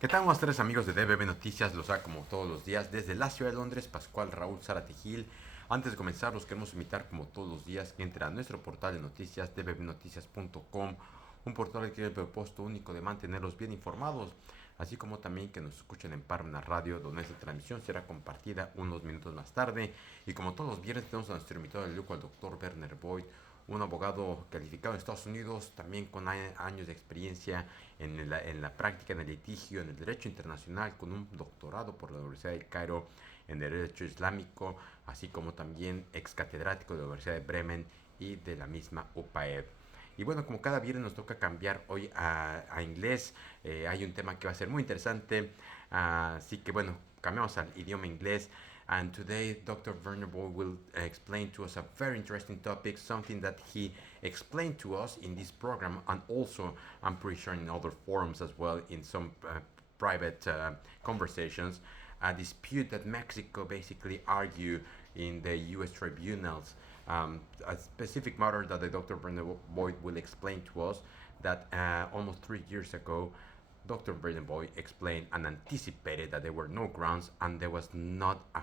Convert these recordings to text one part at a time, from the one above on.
¿Qué tal? Buenas tardes amigos de DBB Noticias, los da como todos los días desde la ciudad de Londres, Pascual Raúl Zárate Gil. Antes de comenzar los queremos invitar como todos los días que entren a nuestro portal de noticias dbbnoticias.com, un portal que tiene el propósito único de mantenerlos bien informados, así como también que nos escuchen en Parmenas Radio, donde esta transmisión será compartida unos minutos más tarde. Y como todos los viernes tenemos a nuestro invitado de lujo, al doctor Wernee Voigt, un abogado calificado en Estados Unidos, también con años de experiencia en la práctica, en el litigio, en el derecho internacional, con un doctorado por la Universidad de Cairo en derecho islámico, así como también ex catedrático de la Universidad de Bremen y de la misma UPAED. Y bueno, como cada viernes nos toca cambiar hoy a inglés, hay un tema que va a ser muy interesante, así que bueno, cambiamos al idioma inglés. And today, Dr. Wernee Voigt will explain to us a very interesting topic, something that he explained to us in this program, and also, I'm pretty sure, in other forums as well, in some private conversations, a dispute that Mexico basically argued in the U.S. tribunals. A specific matter that the Dr. Wernee Voigt will explain to us that almost 3 years ago, Dr. Wernee Voigt explained and anticipated that there were no grounds and there was not a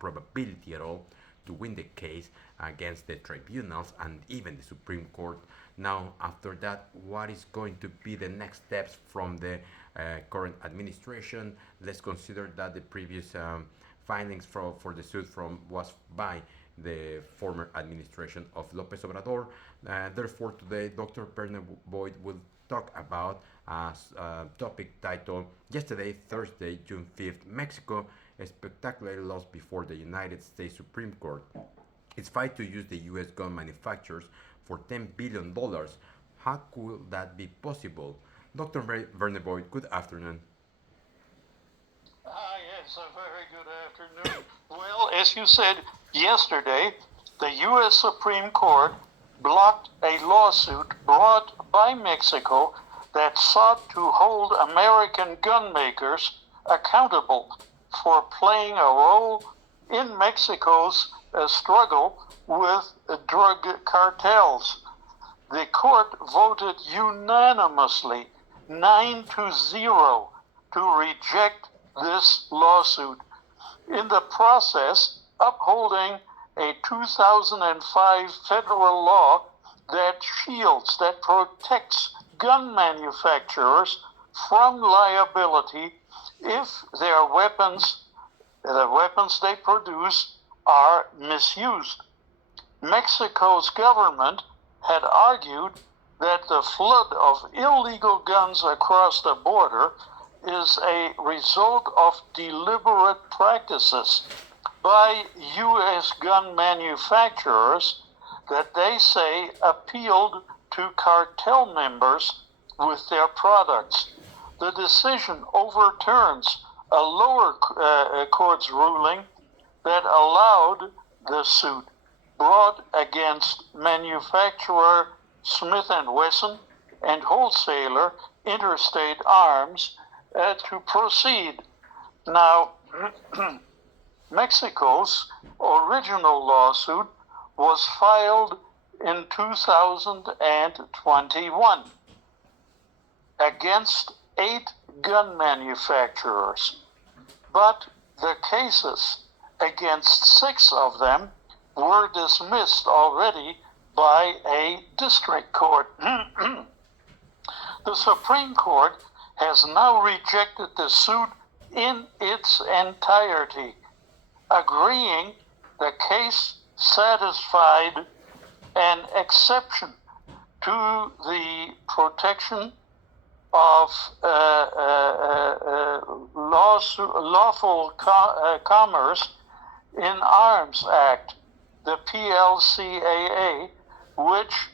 probability at all to win the case against the tribunals and even the Supreme Court. Now, after that, what is going to be the next steps from the current administration? Let's consider that the previous findings for the suit was by the former administration of López Obrador. Therefore, today, Dr. Wernee Voigt will talk about a topic titled Yesterday, Thursday, June 5th, Mexico spectacularly lost before the United States Supreme Court. Its fight to use the U.S. gun manufacturers for $10 billion. How could that be possible? Dr. Wernee Voigt, good afternoon. Yes, a very good afternoon. Well, as you said yesterday, the U.S. Supreme Court blocked a lawsuit brought by Mexico that sought to hold American gun makers accountable for playing a role in Mexico's struggle with drug cartels. The court voted unanimously 9-0 to reject this lawsuit, in the process upholding a 2005 federal law that shields, that protects gun manufacturers from liability if their weapons, the weapons they produce, are misused. Mexico's government had argued that the flood of illegal guns across the border is a result of deliberate practices by U.S. gun manufacturers that they say appealed to cartel members with their products. The decision overturns a lower court's ruling that allowed the suit brought against manufacturer Smith & Wesson and wholesaler Interstate Arms to proceed. Now, Mexico's original lawsuit was filed in 2021 against 8 gun manufacturers, but the cases against 6 of them were dismissed already by a district court. The Supreme Court has now rejected the suit in its entirety, agreeing the case satisfied an exception to the protection of lawful commerce in Arms Act, the PLCAA, which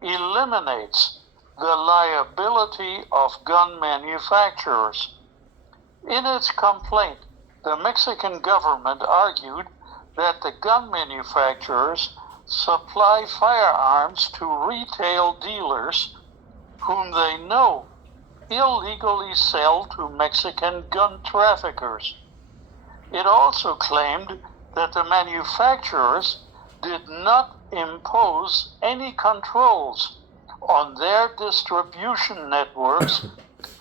eliminates the liability of gun manufacturers. In its complaint, the Mexican government argued that the gun manufacturers supply firearms to retail dealers whom they know illegally sell to Mexican gun traffickers. It also claimed that the manufacturers did not impose any controls on their distribution networks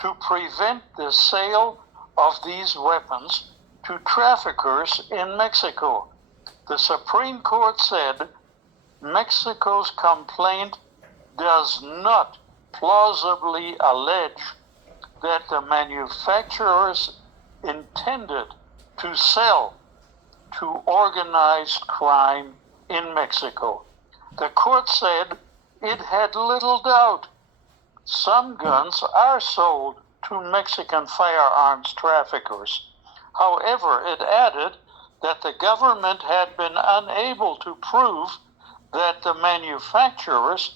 to prevent the sale of these weapons to traffickers in Mexico. The Supreme Court said Mexico's complaint does not plausibly allege that the manufacturers intended to sell to organized crime in Mexico. The court said it had little doubt some guns are sold to Mexican firearms traffickers. However, it added that the government had been unable to prove that the manufacturers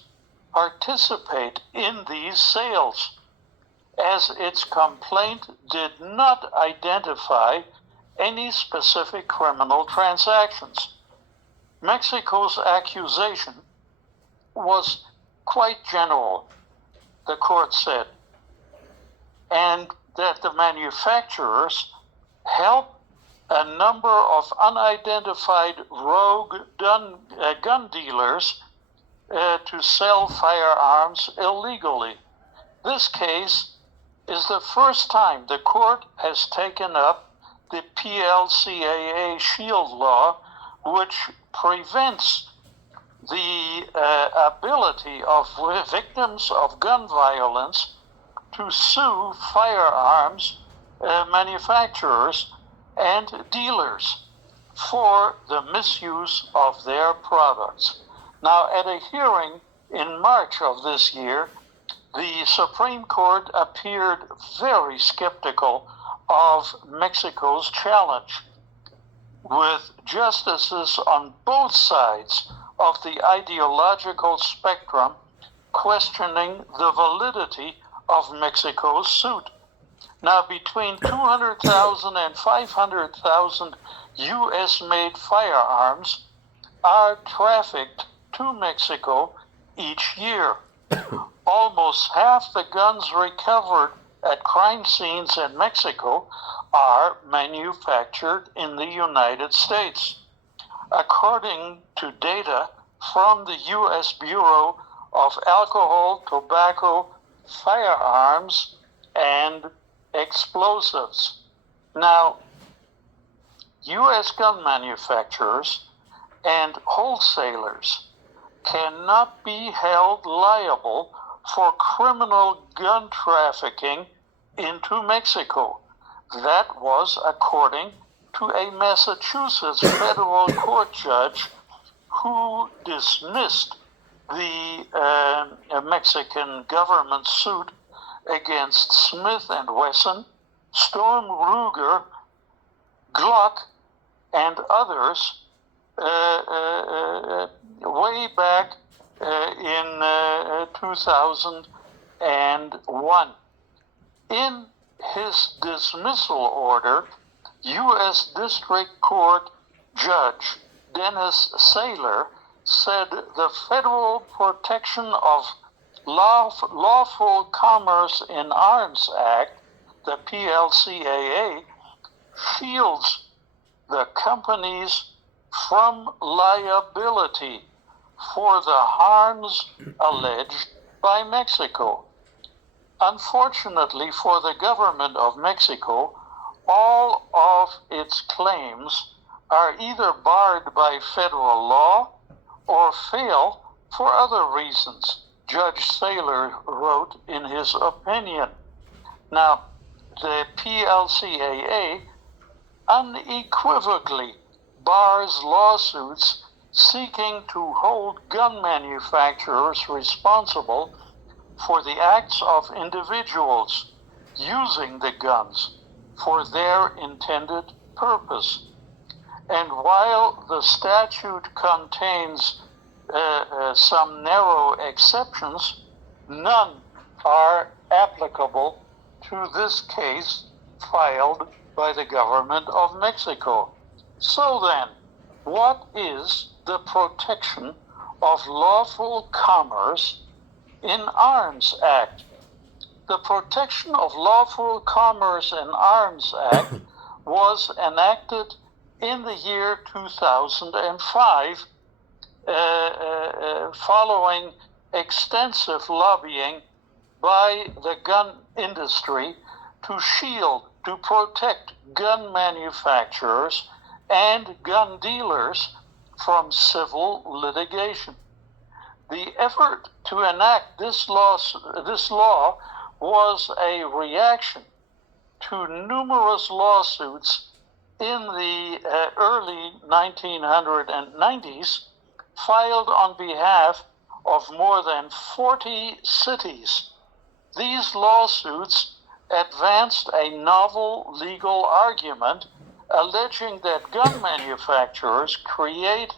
participate in these sales, as its complaint did not identify any specific criminal transactions. Mexico's accusation was quite general, the court said, and that the manufacturers helped a number of unidentified rogue gun dealers to sell firearms illegally. This case is the first time the court has taken up the PLCAA shield law, which prevents the ability of victims of gun violence to sue firearms manufacturers and dealers for the misuse of their products. Now, at a hearing in March of this year, the Supreme Court appeared very skeptical of Mexico's challenge, with justices on both sides of the ideological spectrum questioning the validity of Mexico's suit. Now, between 200,000 and 500,000 U.S.-made firearms are trafficked to Mexico each year. Almost half the guns recovered at crime scenes in Mexico are manufactured in the United States. According to data from the U.S. Bureau of Alcohol, Tobacco, Firearms, and Explosives. Now, U.S. gun manufacturers and wholesalers cannot be held liable for criminal gun trafficking into Mexico. That was according to a Massachusetts federal court judge who dismissed the Mexican government suit against Smith & Wesson, Storm Ruger, Glock, and others way back in 2001. In his dismissal order, U.S. District Court Judge Dennis Saylor said the Federal Protection of Lawful Commerce in Arms Act, the PLCAA, shields the companies from liability for the harms alleged by Mexico. Unfortunately for the government of Mexico, all of its claims are either barred by federal law or fail for other reasons, Judge Saylor wrote in his opinion. Now, the PLCAA unequivocally bars lawsuits seeking to hold gun manufacturers responsible for the acts of individuals using the guns for their intended purpose. And while the statute contains some narrow exceptions, none are applicable to this case filed by the government of Mexico. So then, what is the Protection of Lawful Commerce in Arms Act? The Protection of Lawful Commerce in Arms Act was enacted in the year 2005 following extensive lobbying by the gun industry to shield, to protect gun manufacturers and gun dealers from civil litigation. The effort to enact this law was a reaction to numerous lawsuits in the early 1990s filed on behalf of more than 40 cities. These lawsuits advanced a novel legal argument alleging that gun manufacturers create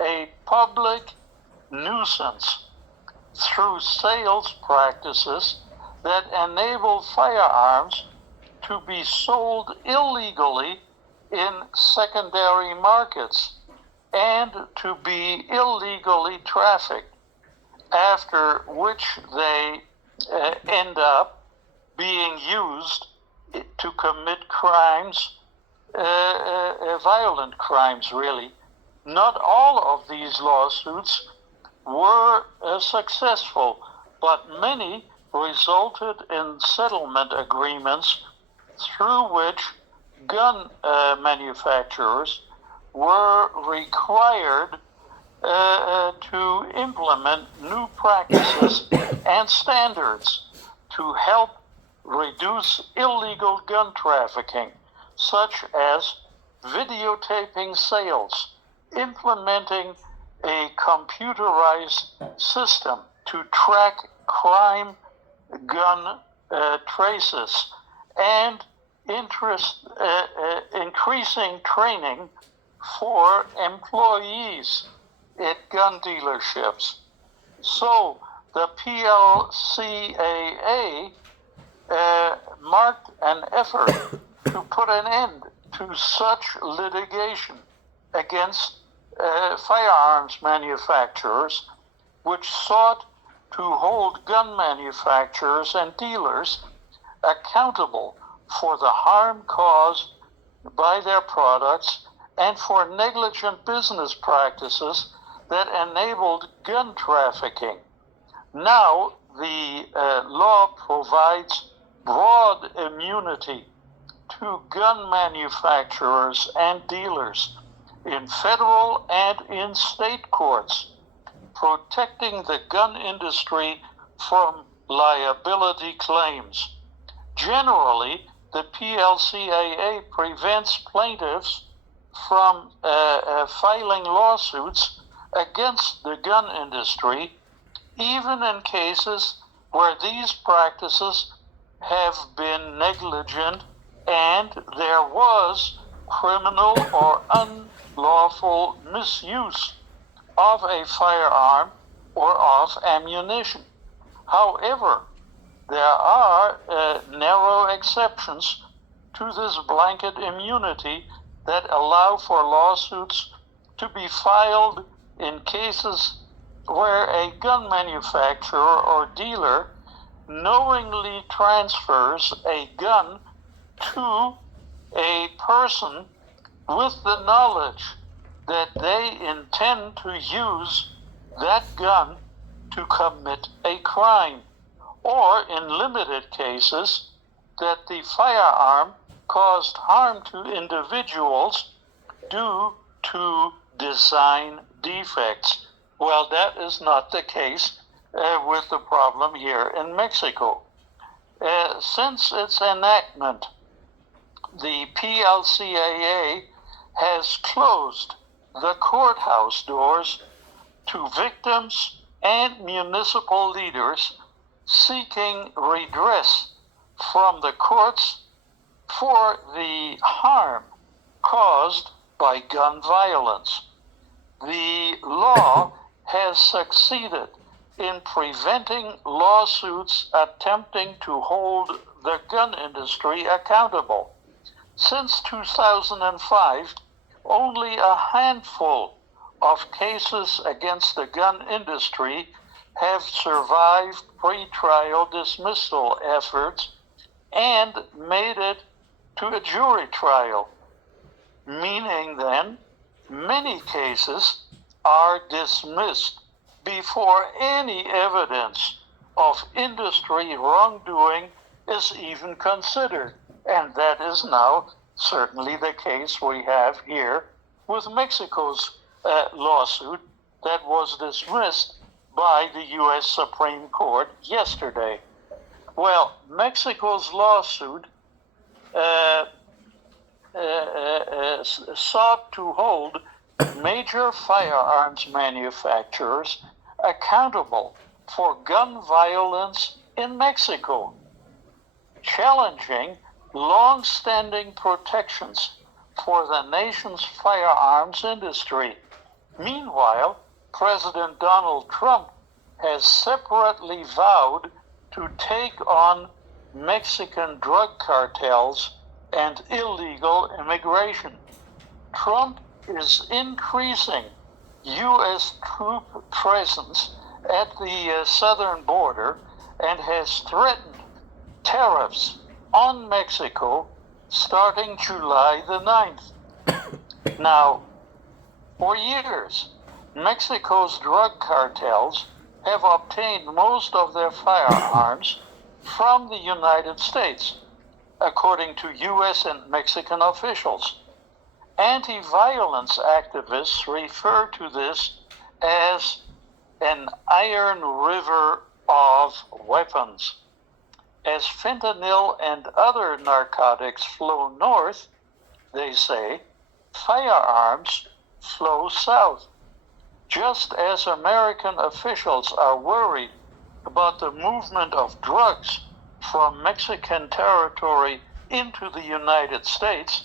a public nuisance through sales practices that enable firearms to be sold illegally in secondary markets and to be illegally trafficked, after which they end up being used to commit crimes, violent crimes, really. Not all of these lawsuits were successful, but many resulted in settlement agreements through which gun manufacturers were required to implement new practices and standards to help reduce illegal gun trafficking, such as videotaping sales, implementing a computerized system to track crime gun traces, and increasing training for employees at gun dealerships. So the PLCAA marked an effort to put an end to such litigation against firearms manufacturers, which sought to hold gun manufacturers and dealers accountable for the harm caused by their products and for negligent business practices that enabled gun trafficking. Now, the law provides broad immunity to gun manufacturers and dealers in federal and in state courts, protecting the gun industry from liability claims. Generally, the PLCAA prevents plaintiffs from filing lawsuits against the gun industry, even in cases where these practices have been negligent and there was criminal or unlawful misuse of a firearm or of ammunition. However, there are narrow exceptions to this blanket immunity that allow for lawsuits to be filed in cases where a gun manufacturer or dealer knowingly transfers a gun to a person with the knowledge that they intend to use that gun to commit a crime, or in limited cases, that the firearm caused harm to individuals due to design defects. Well, that is not the case with the problem here in Mexico. Since its enactment, the PLCAA has closed the courthouse doors to victims and municipal leaders seeking redress from the courts for the harm caused by gun violence. The law has succeeded in preventing lawsuits attempting to hold the gun industry accountable. Since 2005, only a handful of cases against the gun industry have survived pre-trial dismissal efforts and made it to a jury trial, meaning then many cases are dismissed before any evidence of industry wrongdoing is even considered. And that is now certainly the case we have here with Mexico's lawsuit that was dismissed by the U.S. Supreme Court yesterday. Well, Mexico's lawsuit sought to hold major firearms manufacturers accountable for gun violence in Mexico, challenging long-standing protections for the nation's firearms industry. Meanwhile, President Donald Trump has separately vowed to take on Mexican drug cartels and illegal immigration. Trump is increasing U.S. troop presence at the southern border and has threatened tariffs on Mexico starting July the 9th. Now, for years, Mexico's drug cartels have obtained most of their firearms from the United States, according to U.S. and Mexican officials. Anti-violence activists refer to this as an iron river of weapons. As fentanyl and other narcotics flow north, they say, firearms flow south. Just as American officials are worried about the movement of drugs from Mexican territory into the United States,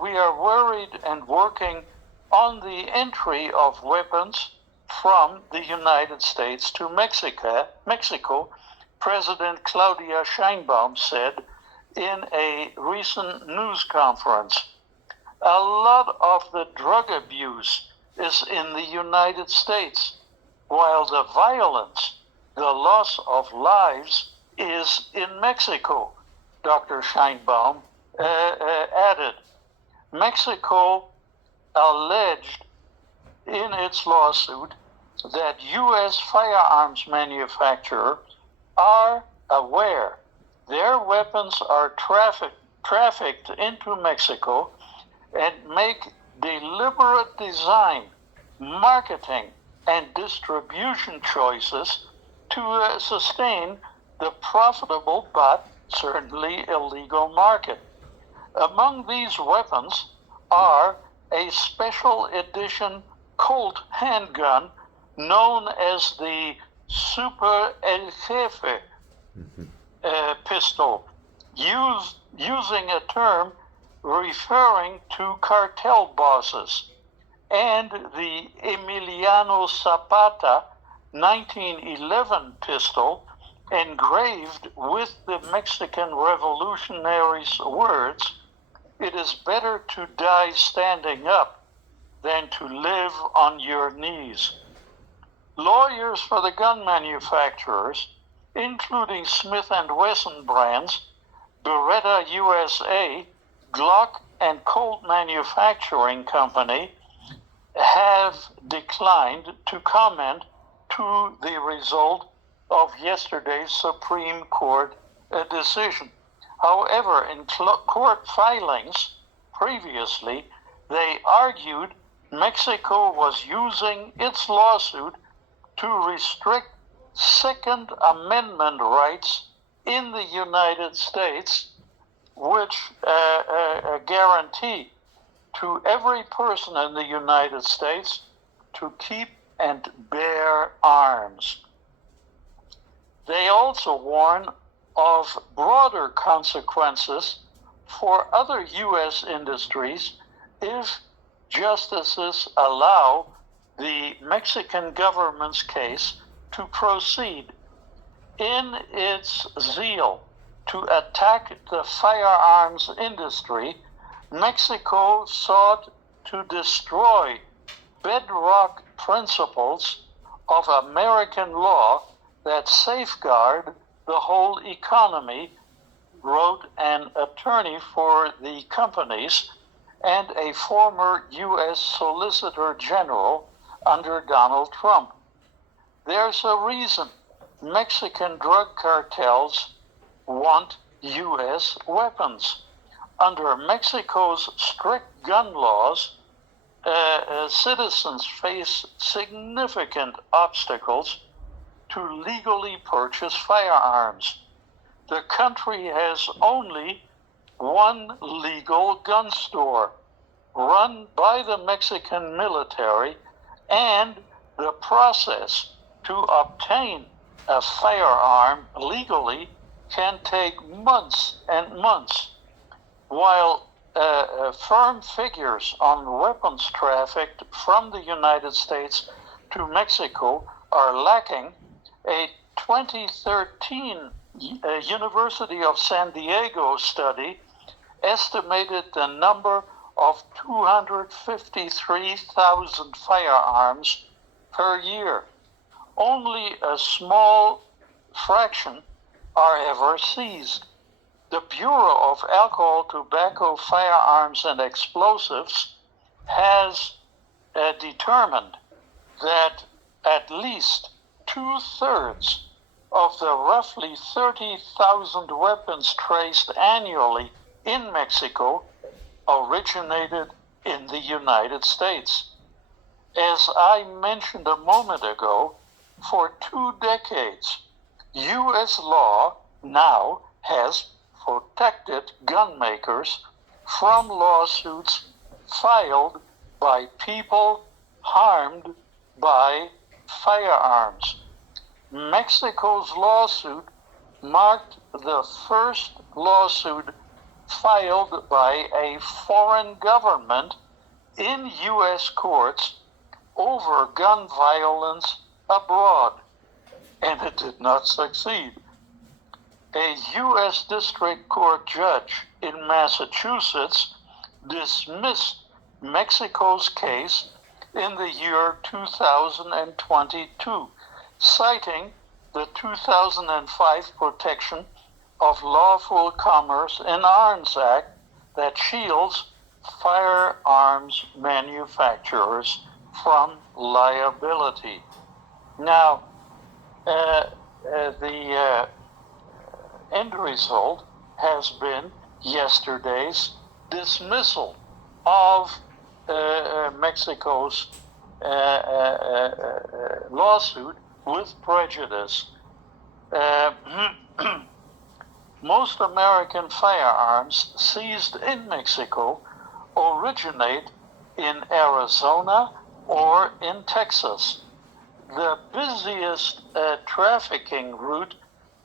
we are worried and working on the entry of weapons from the United States to Mexico, President Claudia Sheinbaum said in a recent news conference. A lot of the drug abuse is in the United States, while the violence, the loss of lives, is in Mexico, Dr. Sheinbaum added. Mexico alleged in its lawsuit that U.S. firearms manufacturers are aware their weapons are trafficked into Mexico and make deliberate design, marketing, and distribution choices to sustain the profitable but certainly illegal market. Among these weapons are a special edition Colt handgun known as the Super El Jefe pistol, using a term referring to cartel bosses, and the Emiliano Zapata 1911 pistol engraved with the Mexican revolutionaries' words, "It is better to die standing up than to live on your knees." Lawyers for the gun manufacturers, including Smith & Wesson brands, Beretta USA, Glock, and Colt Manufacturing Company, have declined to comment to the result of yesterday's Supreme Court decision. However, in court filings previously, they argued Mexico was using its lawsuit to restrict Second Amendment rights in the United States, which guarantee to every person in the United States to keep and bear arms. They also warn of broader consequences for other U.S. industries if justices allow the Mexican government's case to proceed. In its zeal to attack the firearms industry, Mexico sought to destroy bedrock principles of American law that safeguard the whole economy, wrote an attorney for the companies and a former U.S. Solicitor General under Donald Trump. There's a reason Mexican drug cartels want U.S. weapons. Under Mexico's strict gun laws, citizens face significant obstacles to legally purchase firearms. The country has only one legal gun store run by the Mexican military, and the process to obtain a firearm legally can take months and months. While firm figures on weapons trafficked from the United States to Mexico are lacking, a 2013 University of San Diego study estimated the number of 253,000 firearms per year. Only a small fraction are ever seized. The Bureau of Alcohol, Tobacco, Firearms, and Explosives has determined that at least 2/3 of the roughly 30,000 weapons traced annually in Mexico originated in the United States. As I mentioned a moment ago, for 2 decades, U.S. law now has protected gun makers from lawsuits filed by people harmed by firearms. Mexico's lawsuit marked the first lawsuit filed by a foreign government in U.S. courts over gun violence abroad, and it did not succeed. A U.S. District Court judge in Massachusetts dismissed Mexico's case in the year 2022, citing the 2005 Protection of Lawful Commerce in Arms Act that shields firearms manufacturers from liability. Now, the end result has been yesterday's dismissal of Mexico's lawsuit with prejudice. Most American firearms seized in Mexico originate in Arizona or in Texas. The busiest trafficking route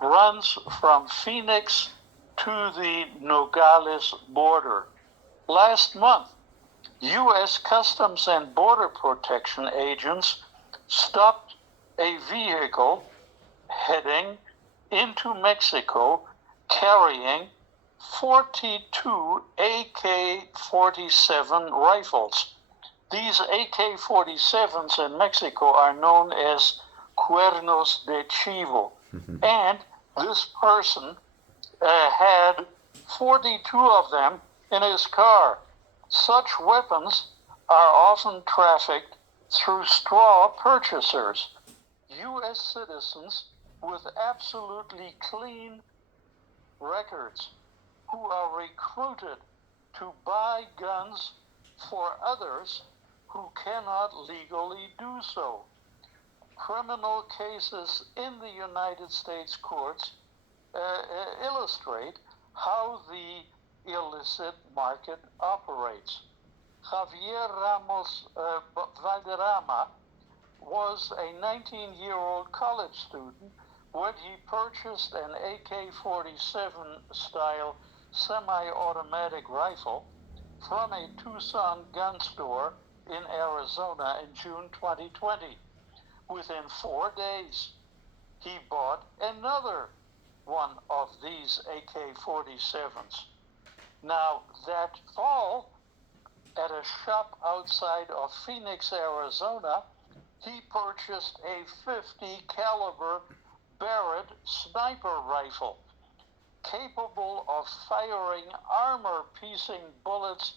runs from Phoenix to the Nogales border. Last month, U.S. Customs and Border Protection agents stopped a vehicle heading into Mexico carrying 42 AK-47 rifles. These AK-47s in Mexico are known as cuernos de chivo. And this person had 42 of them in his car. Such weapons are often trafficked through straw purchasers, U.S. citizens with absolutely clean records who are recruited to buy guns for others who cannot legally do so. Criminal cases in the United States courts illustrate how the illicit market operates. Javier Ramos Valderrama was a 19-year-old college student when he purchased an AK-47 style semi-automatic rifle from a Tucson gun store in Arizona in June 2020. Within 4 days, he bought another one of these AK-47s. Now, that fall, at a shop outside of Phoenix, Arizona, he purchased a 50 caliber Barrett sniper rifle capable of firing armor-piercing bullets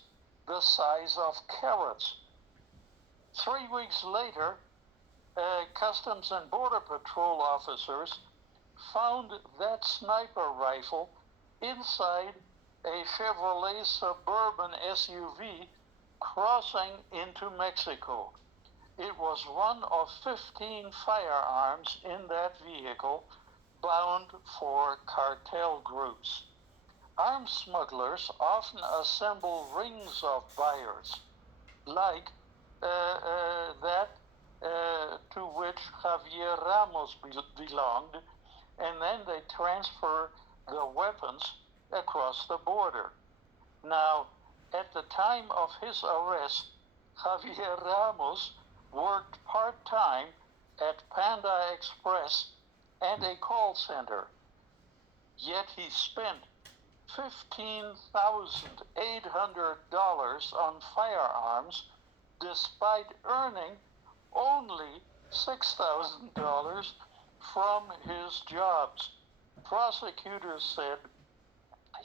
the size of carrots. 3 weeks later, Customs and Border Patrol officers found that sniper rifle inside a Chevrolet Suburban SUV crossing into Mexico. It was one of 15 firearms in that vehicle bound for cartel groups. Arms smugglers often assemble rings of buyers, like that to which Javier Ramos belonged, and then they transfer the weapons across the border. Now, at the time of his arrest, Javier Ramos worked part-time at Panda Express and a call center. Yet he spent $15,800 on firearms despite earning only $6,000 from his jobs. Prosecutors said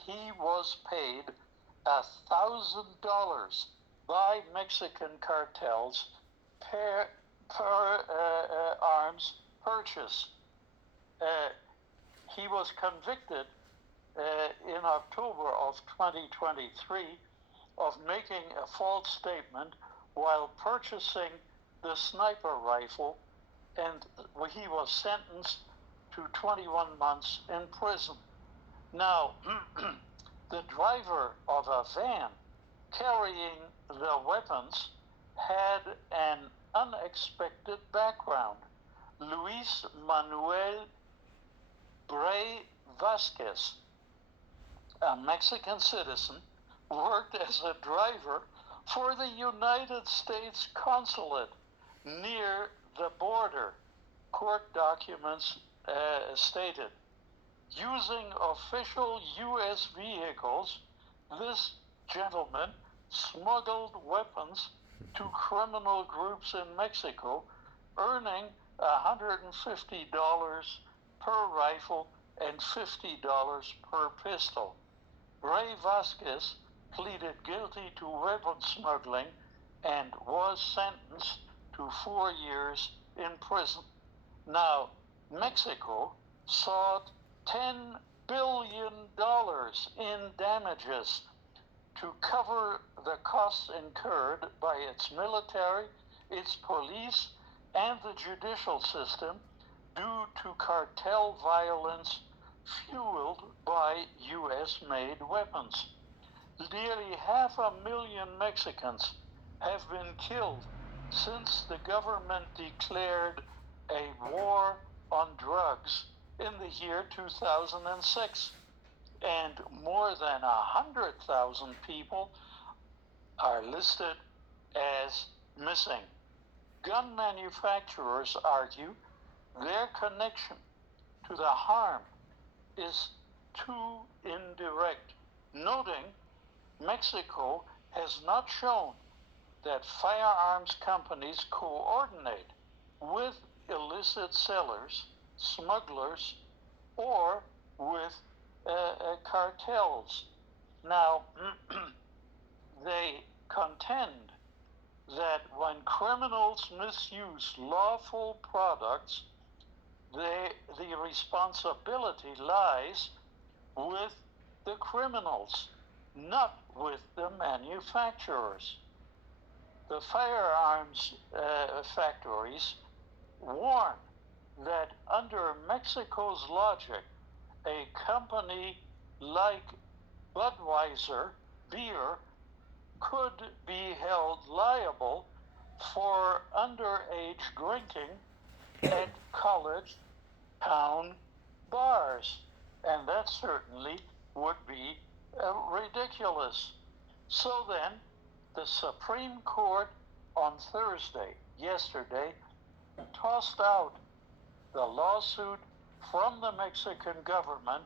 he was paid $1,000 by Mexican cartels per arms purchase. He was convicted in October of 2023 of making a false statement while purchasing the sniper rifle, and he was sentenced to 21 months in prison. Now, the driver of a van carrying the weapons had an unexpected background. Luis Manuel Bray Vasquez, a Mexican citizen, worked as a driver for the United States consulate near the border, court documents stated. Using official U.S. vehicles, this gentleman smuggled weapons to criminal groups in Mexico, earning $150 per rifle and $50 per pistol. Ray Vasquez pleaded guilty to weapon smuggling and was sentenced to 4 years in prison. Now, Mexico sought $10 billion in damages to cover the costs incurred by its military, its police, and the judicial system due to cartel violence fueled by U.S.-made weapons. Nearly 500,000 Mexicans have been killed since the government declared a war on drugs in the year 2006, and more than 100,000 people are listed as missing. Gun manufacturers argue their connection to the harm is too indirect, noting Mexico has not shown that firearms companies coordinate with illicit sellers, smugglers, or with cartels. Now, they contend that when criminals misuse lawful products, the responsibility lies with the criminals, not with the manufacturers. The firearms factories warn that under Mexico's logic, a company like Budweiser beer could be held liable for underage drinking at college town bars, and that certainly would be ridiculous. So then, the Supreme Court on Thursday, yesterday, tossed out the lawsuit from the Mexican government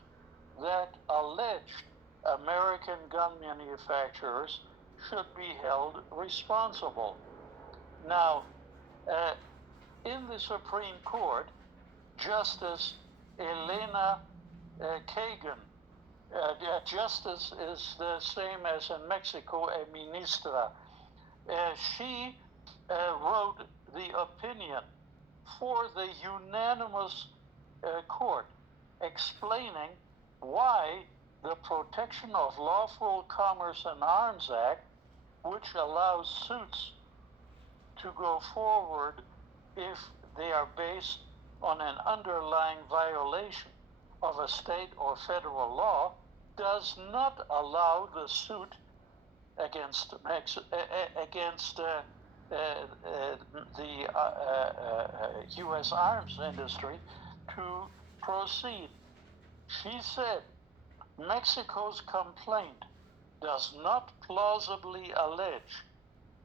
that alleged American gun manufacturers should be held responsible. Now, in the Supreme Court, Justice Elena Kagan, justice is the same as in Mexico, a ministra. She wrote the opinion for the unanimous court explaining why the Protection of Lawful Commerce and Arms Act, which allows suits to go forward if they are based on an underlying violation of a state or federal law, does not allow the suit against the U.S. arms industry to proceed. She said Mexico's complaint does not plausibly allege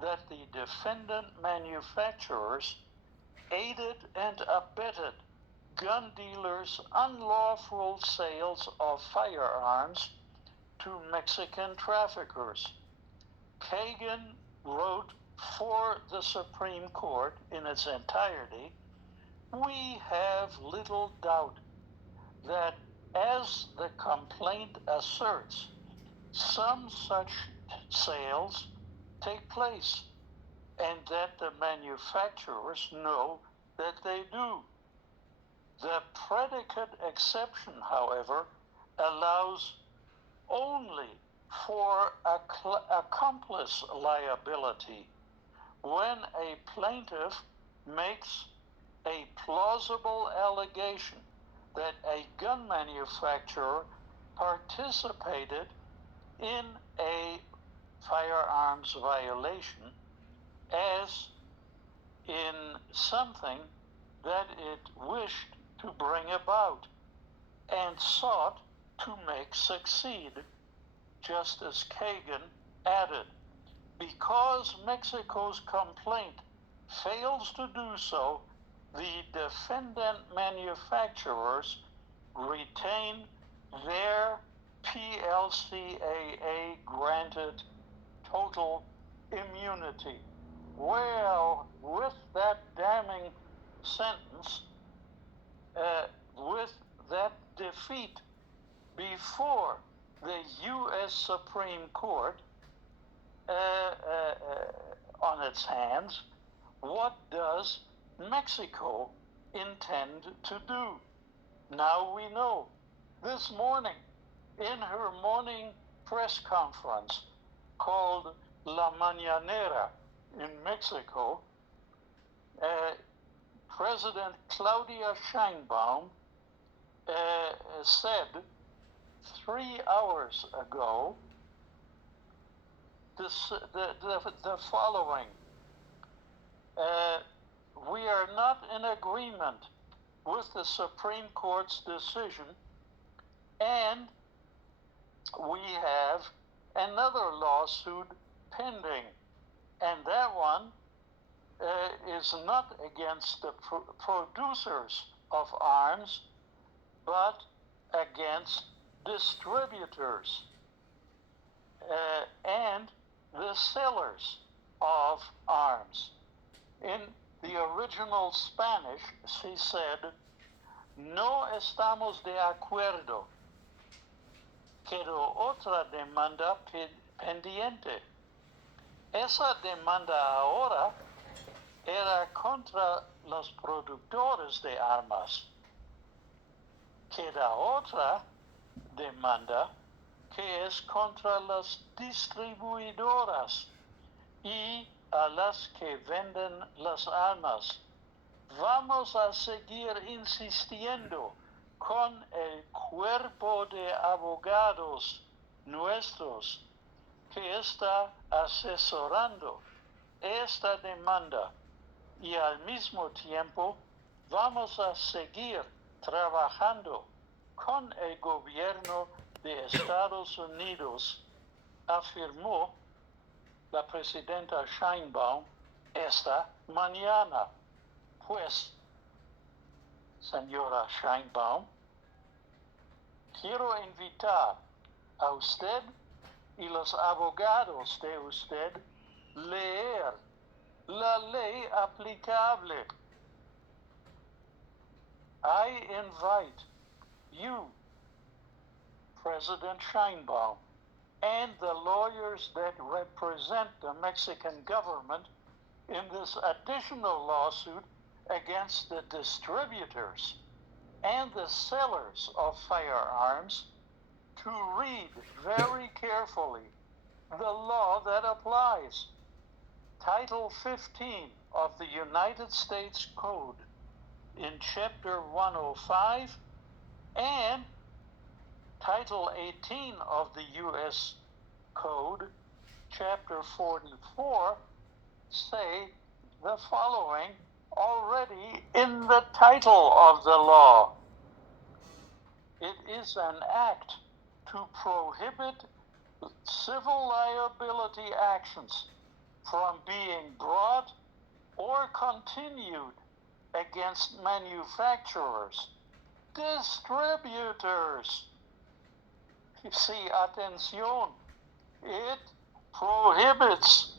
that the defendant manufacturers aided and abetted gun dealers' unlawful sales of firearms to Mexican traffickers. Kagan wrote for the Supreme Court in its entirety, "We have little doubt that, as the complaint asserts, some such sales take place, and that the manufacturers know that they do. The predicate exception, however, allows only for accomplice liability when a plaintiff makes a plausible allegation that a gun manufacturer participated in a firearms violation, as in something that it wished to bring about and sought to make succeed." Justice Kagan added, "Because Mexico's complaint fails to do so, the defendant manufacturers retain their PLCAA granted total immunity." Well, with that damning sentence, with that defeat before the U.S. Supreme Court on its hands, what does Mexico intend to do? Now we know. This morning, in her morning press conference called La Mañanera in Mexico, President Claudia Sheinbaum said 3 hours ago the following: "We are not in agreement with the Supreme Court's decision, and we have another lawsuit pending, and that one is not against the producers of arms, but against distributors and the sellers of arms." In the original Spanish, she said, "No estamos de acuerdo. Quedó otra demanda pendiente. Esa demanda ahora era contra los productores de armas. Queda otra demanda que es contra las distribuidoras y a las que venden las armas. Vamos a seguir insistiendo con el cuerpo de abogados nuestros que está asesorando esta demanda, y al mismo tiempo vamos a seguir trabajando con el gobierno de Estados Unidos", afirmó la presidenta Sheinbaum esta mañana. Pues, señora Sheinbaum, quiero invitar a usted y los abogados de usted leer la ley aplicable. I invite you, President Sheinbaum, and the lawyers that represent the Mexican government in this additional lawsuit against the distributors and the sellers of firearms to read very carefully the law that applies. Title 15 of the United States Code in Chapter 105 and Title 18 of the U.S. Code, Chapter 44, say the following already in the title of the law. It is an act to prohibit civil liability actions from being brought or continued against manufacturers, distributors. You see, atención, it prohibits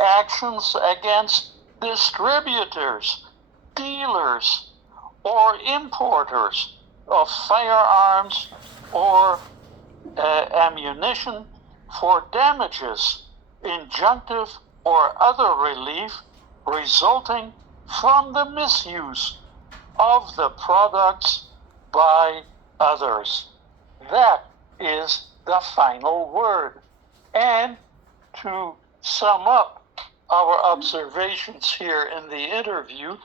actions against distributors, dealers, or importers of firearms or ammunition for damages, injunctive or other relief resulting from the misuse of the products by others. That is the final word. And to sum up our observations here in the interview,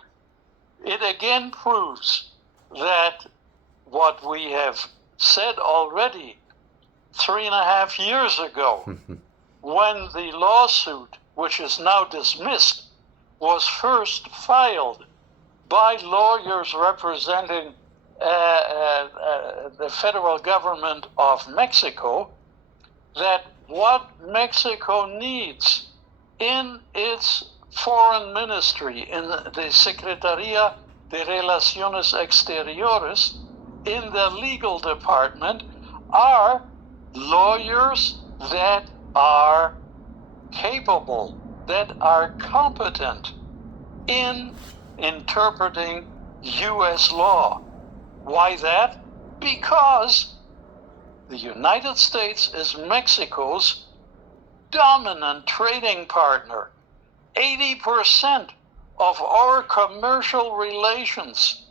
it again proves that what we have said already 3.5 years ago, when the lawsuit, which is now dismissed, was first filed by lawyers representing the federal government of Mexico, that what Mexico needs in its foreign ministry, in the Secretaría de Relaciones Exteriores, in the legal department, are lawyers that are capable, that are competent in interpreting U.S. law. Why that? Because the United States is Mexico's dominant trading partner. 80% of our commercial relations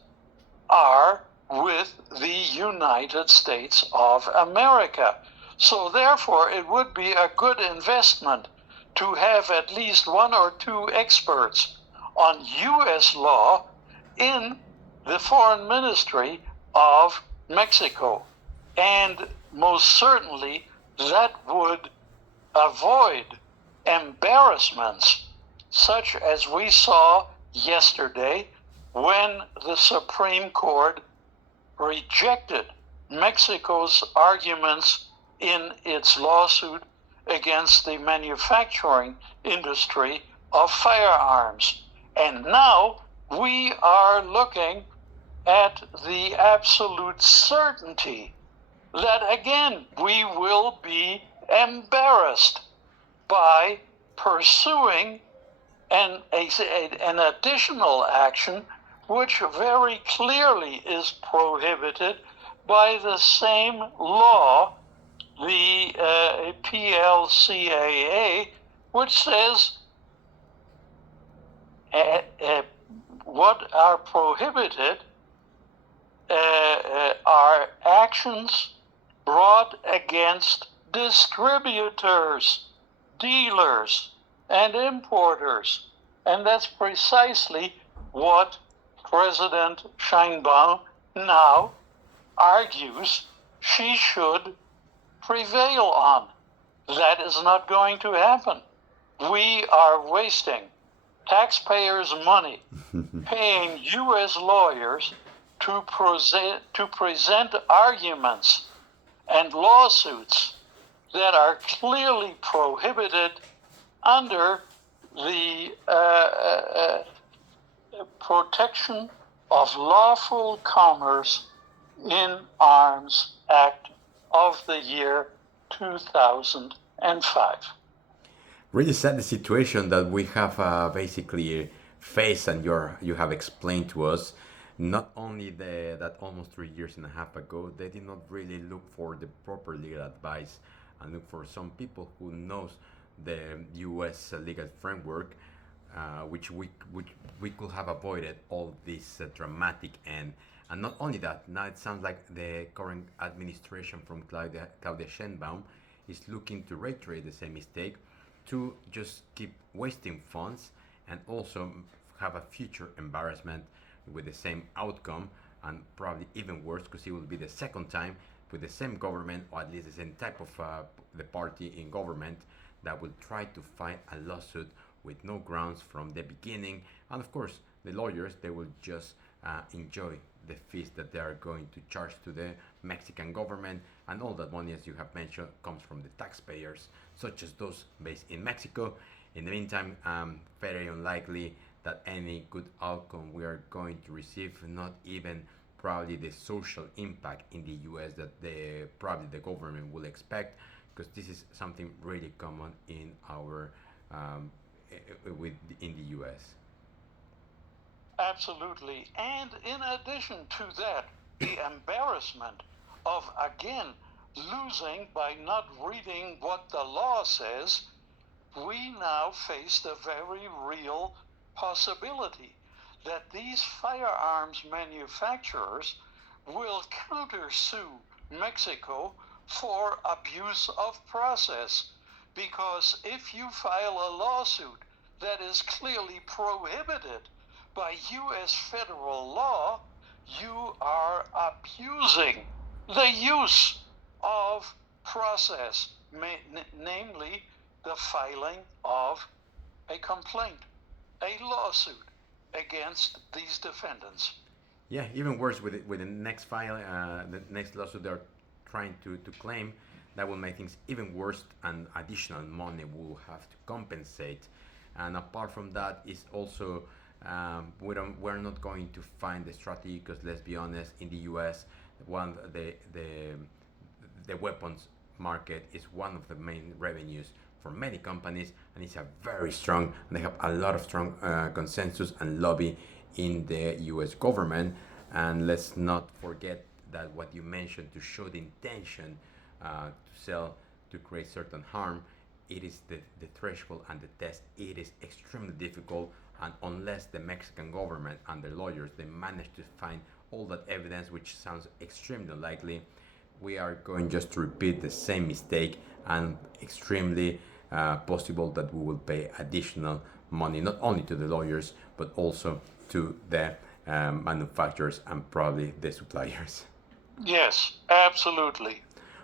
are with the United States of America. So therefore, it would be a good investment to have at least one or two experts on U.S. law in the foreign ministry of Mexico. And most certainly, that would avoid embarrassments such as we saw yesterday when the Supreme Court rejected Mexico's arguments in its lawsuit against the manufacturing industry of firearms. And now we are looking at the absolute certainty that again we will be embarrassed by pursuing an additional action which very clearly is prohibited by the same law, the PLCAA, which says what are prohibited are actions brought against distributors, dealers, and importers. And that's precisely what President Sheinbaum now argues she should prevail on. That is not going to happen. We are wasting taxpayers' money paying U.S. lawyers to present arguments and lawsuits that are clearly prohibited under the Protection of Lawful Commerce in Arms Act of the year 2005. Really sad the situation that we have basically faced, and you have explained to us. Not only that almost 3.5 years ago, they did not really look for the proper legal advice and look for some people who knows the U.S. legal framework, which we could have avoided all this dramatic and And not only that, now it sounds like the current administration from Claudia Sheinbaum is looking to reiterate the same mistake, to just keep wasting funds and also have a future embarrassment with the same outcome, and probably even worse because it will be the second time with the same government, or at least the same type of the party in government, that will try to file a lawsuit with no grounds from the beginning. And of course, the lawyers, they will just enjoy the fees that they are going to charge to the Mexican government, and all that money, as you have mentioned, comes from the taxpayers, such as those based in Mexico. In the meantime, very unlikely that any good outcome we are going to receive, not even probably the social impact in the US that probably the government will expect, because this is something really common in our in the US. Absolutely. And in addition to that, the embarrassment of again losing by not reading what the law says, we now face the very real possibility that these firearms manufacturers will countersue Mexico for abuse of process. Because if you file a lawsuit that is clearly prohibited by U.S. federal law, you are abusing the use of process, namely the filing of a complaint, a lawsuit against these defendants. Yeah, even worse with the next file, the next lawsuit they're trying to claim, that will make things even worse, and additional money will have to compensate. And apart from that, is also we're not going to find the strategy, because let's be honest, in the U.S., one the weapons market is one of the main revenues for many companies, and it's a very strong, and they have a lot of strong consensus and lobby in the US government. And let's not forget that what you mentioned, to show the intention to sell, to create certain harm, it is the threshold and the test. It is extremely difficult, and unless the Mexican government and the lawyers, they manage to find all that evidence, which sounds extremely unlikely, we are going just to repeat the same mistake, and extremely possible that we will pay additional money, not only to the lawyers, but also to the manufacturers and probably the suppliers. Yes, absolutely.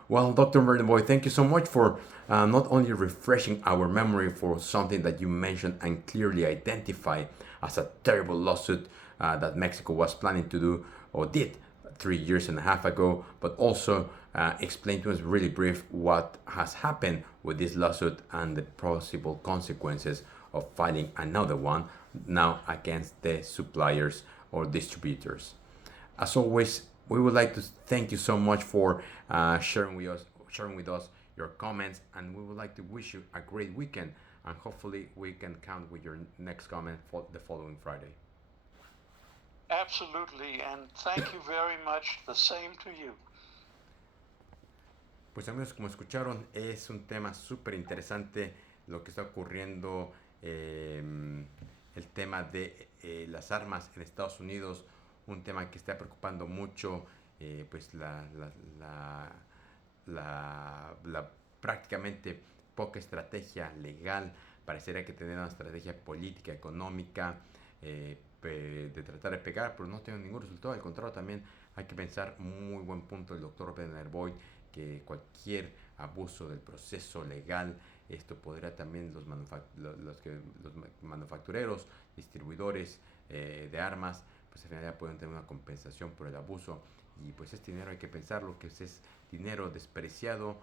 Well, Dr. Wernee, thank you so much for not only refreshing our memory for something that you mentioned and clearly identified as a terrible lawsuit that Mexico was planning to do, or did, 3 years and a half ago, but also explain to us really brief what has happened with this lawsuit and the possible consequences of filing another one now against the suppliers or distributors. As always, we would like to thank you so much for sharing with us your comments, and we would like to wish you a great weekend, and hopefully we can count with your next comment for the following Friday. Absolutely, and thank you very much. The same to you. Pues amigos, como escucharon, es un tema súper interesante lo que está ocurriendo, el tema de las armas en Estados Unidos, un tema que está preocupando mucho, pues la prácticamente poca estrategia legal. Parecería que tener una estrategia política, económica, de tratar de pegar, pero no tiene ningún resultado. Al contrario, también hay que pensar, muy buen punto el doctor Voigt, que cualquier abuso del proceso legal, esto podría también los manufactureros, distribuidores de armas, pues al final ya pueden tener una compensación por el abuso. Y pues este dinero hay que pensarlo, que es dinero despreciado.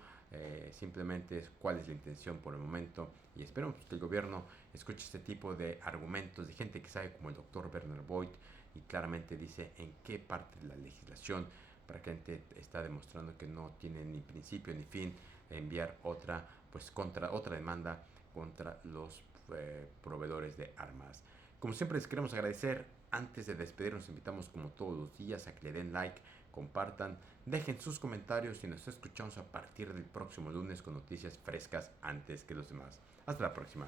Simplemente es cuál es la intención por el momento, y esperamos que el gobierno escuche este tipo de argumentos de gente que sabe, como el doctor Voigt, y claramente dice en qué parte de la legislación prácticamente está demostrando que no tiene ni principio ni fin enviar otra demanda contra los proveedores de armas. Como siempre, les queremos agradecer. Antes de despedirnos, invitamos como todos los días a que le den like, compartan, dejen sus comentarios y nos escuchamos a partir del próximo lunes con noticias frescas antes que los demás. Hasta la próxima.